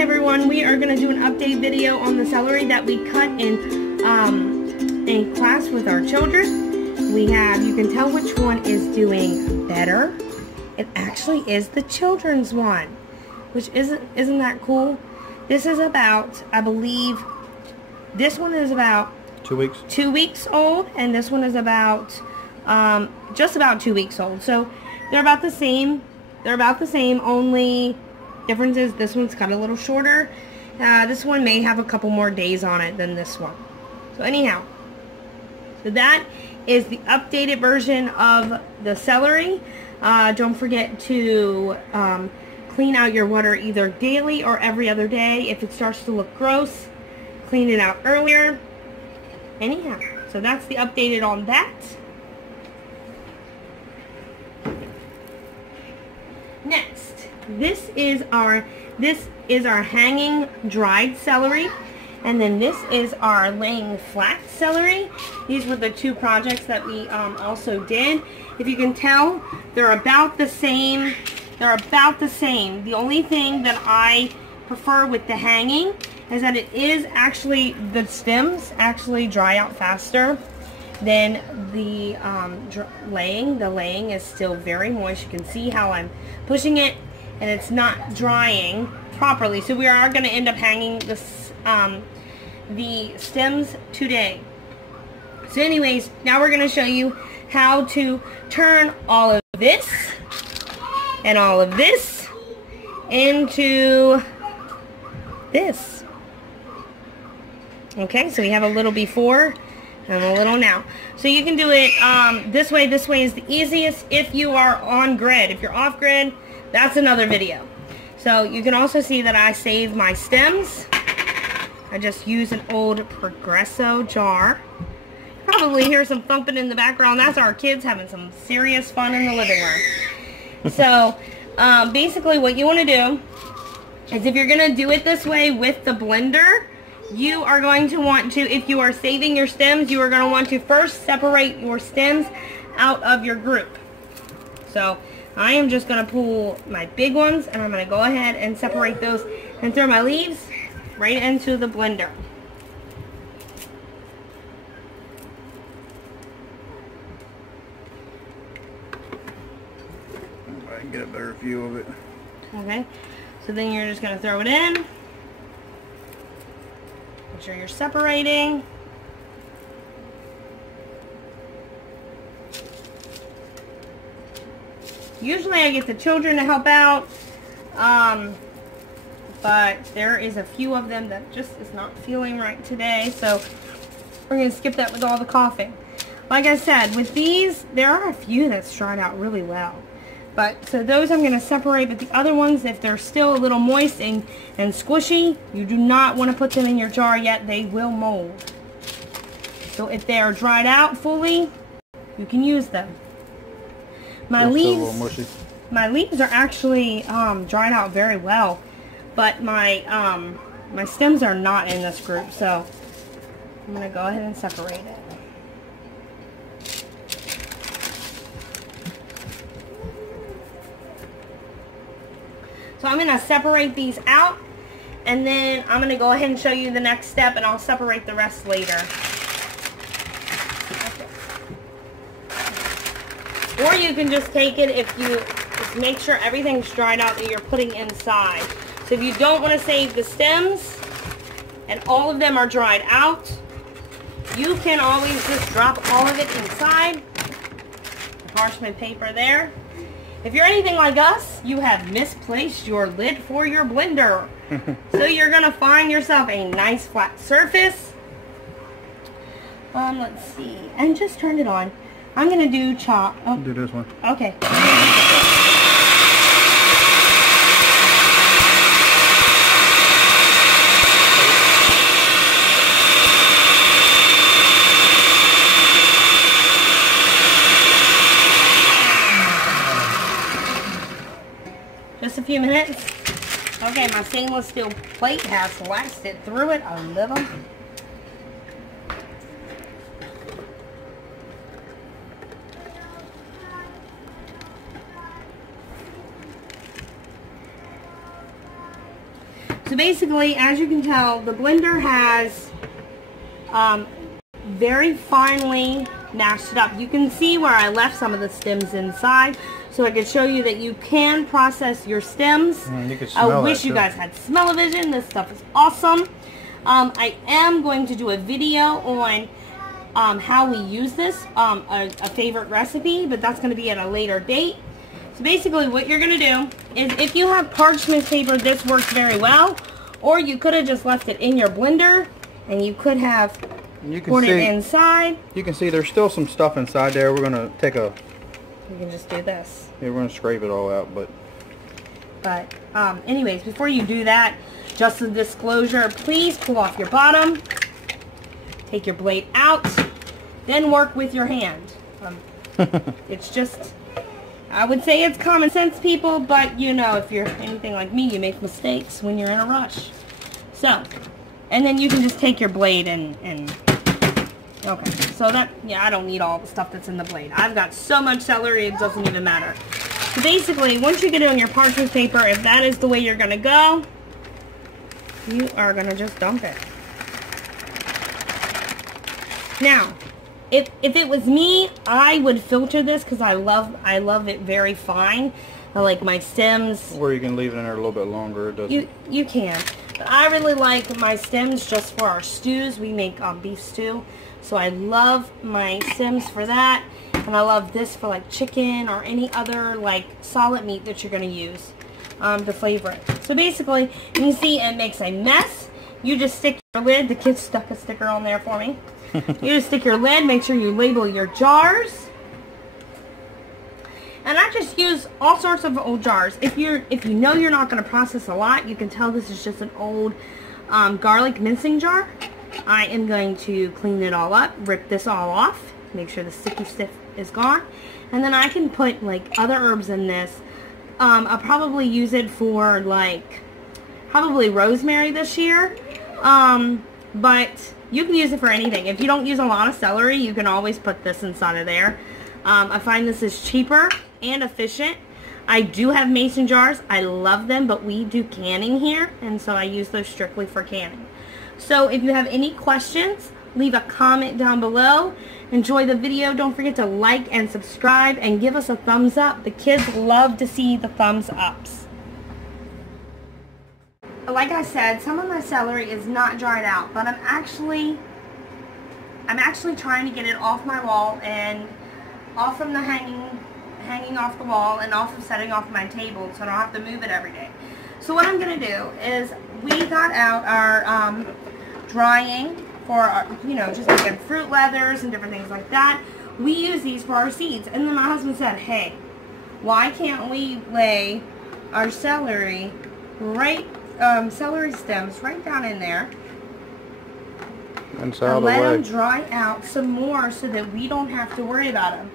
everyone, we are going to do an update video on the celery that we cut in class with our children. We have, you can tell which one is doing better. It actually is the children's one, which isn't that cool? This is about, I believe, this one is about 2 weeks. 2 weeks old, and this one is about just about 2 weeks old. So they're about the same. They're about the same. Only difference is this one's got a little shorter. This one may have a couple more days on it than this one. So anyhow, so that is the updated version of the celery. Don't forget to clean out your water either daily or every other day. If it starts to look gross, clean it out earlier. Anyhow, so that's the updated on that. Next, this is our hanging dried celery, and then this is our laying flat celery. These were the two projects that we also did. If you can tell, they're about the same. They're about the same. The only thing that I prefer with the hanging is that it is actually, the stems actually dry out faster than the laying. The laying is still very moist. You can see how I'm pushing it, and it's not drying properly. So we are going to end up hanging this, the stems today. So anyways, now we're going to show you how to turn all of this and all of this into this. Okay, so we have a little before and a little now. So you can do it this way. This way is the easiest if you are on grid. If you're off grid, that's another video. So you can also see that I save my stems. I just use an old Progresso jar. Probably hear some thumping in the background. That's our kids having some serious fun in the living room. So basically what you want to do is, if you're going to do it this way with the blender, you are going to want to, if you are saving your stems, you are going to want to first separate your stems out of your group. So I am just going to pull my big ones, and I'm going to go ahead and separate those and throw my leaves right into the blender. I can get a better view of it. Okay, so then you're just going to throw it in. Make sure you're separating. Usually I get the children to help out, but there is a few of them that just is not feeling right today, so we're going to skip that with all the coughing. Like I said, with these, there are a few that's dried out really well. But, so those I'm going to separate, but the other ones, if they're still a little moist and squishy, you do not want to put them in your jar yet. They will mold. So if they are dried out fully, you can use them. My leaves are actually dried out very well, but my my stems are not in this group, so I'm going to go ahead and separate it. So I'm going to separate these out, and then I'm going to go ahead and show you the next step, and I'll separate the rest later. Okay. Or you can just take it, if you just make sure everything's dried out that you're putting inside. So if you don't want to save the stems, and all of them are dried out, you can always just drop all of it inside. The parchment paper there. If you're anything like us, you have misplaced your lid for your blender. So you're going to find yourself a nice flat surface. Let's see. And just turn it on. I'm going to do chop. Oh. Do this one. Okay. Just a few minutes. Okay, my stainless steel plate has lasted through it a little. So basically, as you can tell, the blender has very finely mashed it up. You can see where I left some of the stems inside, so I could show you that you can process your stems. You can smell I wish that, you guys had smell-o-vision. This stuff is awesome. I am going to do a video on how we use this, a favorite recipe, but that's going to be at a later date. So basically what you're going to do is, if you have parchment paper, this works very well, or you could have just left it in your blender and you could have poured it inside. You can see there's still some stuff inside there. We're going to take a... You can just do this. Yeah, we're going to scrape it all out, but anyways, before you do that, just a disclosure, please pull off your bottom, take your blade out, then work with your hand. It's just, I would say it's common sense, people, but you know, if you're anything like me, you make mistakes when you're in a rush. So, and then you can just take your blade and okay, so that, yeah, I don't need all the stuff that's in the blade. I've got so much celery, it doesn't even matter. So basically, once you get it on your parchment paper, if that is the way you're going to go, you are going to just dump it. Now, if it was me, I would filter this because I love it very fine. I like my stems. Or you can leave it in there a little bit longer. It doesn't. You can. But I really like my stems just for our stews. We make beef stew. So I love my stems for that. And I love this for like chicken or any other like solid meat that you're going to use to flavor it. So basically, you can see it makes a mess. You just stick your lid. The kids stuck a sticker on there for me. You just stick your lid. Make sure you label your jars. And I just use all sorts of old jars. If you know you're not going to process a lot, you can tell this is just an old garlic mincing jar. I am going to clean it all up, rip this all off, make sure the sticky stuff is gone, and then I can put like other herbs in this. I'll probably use it for like probably rosemary this year, but you can use it for anything. If you don't use a lot of celery, you can always put this inside of there. I find this is cheaper and efficient. I do have mason jars. I love them, but we do canning here, and so I use those strictly for canning. So if you have any questions, leave a comment down below. Enjoy the video. Don't forget to like and subscribe and give us a thumbs up. The kids love to see the thumbs ups. Like I said, some of my celery is not dried out, but I'm actually trying to get it off my wall and off from the hanging off the wall and off of setting off my table, so I don't have to move it every day. So what I'm going to do is, we got out our drying for our, you know, just making fruit leathers and different things like that. We use these for our seeds. And then my husband said, hey, why can't we lay our celery stems right down in there and let them dry out some more so that we don't have to worry about them.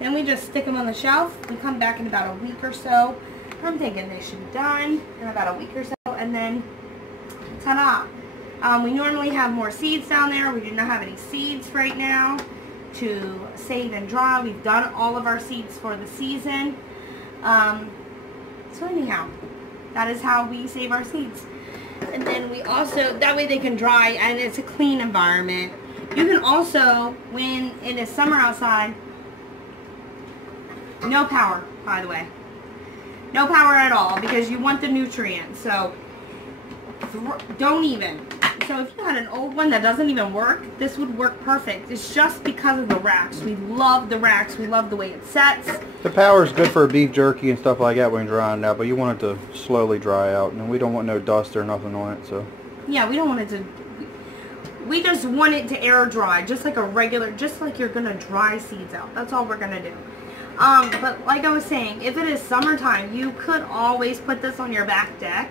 Then we just stick them on the shelf. We come back in about a week or so. I'm thinking they should be done in about a week or so, and then ta-da! We normally have more seeds down there. We do not have any seeds right now to save and dry. We've done all of our seeds for the season. So anyhow, that is how we save our seeds. And then we also, that way they can dry and it's a clean environment. You can also, when it is summer outside, no power, by the way. No power at all, because you want the nutrients. So don't even. So if you had an old one that doesn't even work, this would work perfect. It's just because of the racks. We love the racks. We love the way it sets. The power is good for beef jerky and stuff like that when you're drying it out, but you want it to slowly dry out, and we don't want no dust or nothing on it. So yeah, we don't want it to. We just want it to air dry, just like a regular, just like you're gonna dry seeds out. That's all we're gonna do. But like I was saying, if it is summertime, you could always put this on your back deck,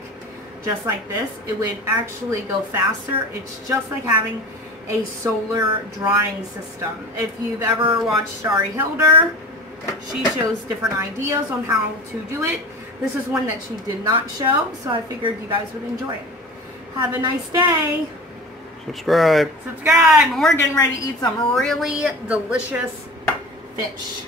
just like this. It would actually go faster. It's just like having a solar drying system. If you've ever watched Starry Hilder, she shows different ideas on how to do it. This is one that she did not show, so I figured you guys would enjoy it. Have a nice day. subscribe. And we're getting ready to eat some really delicious fish.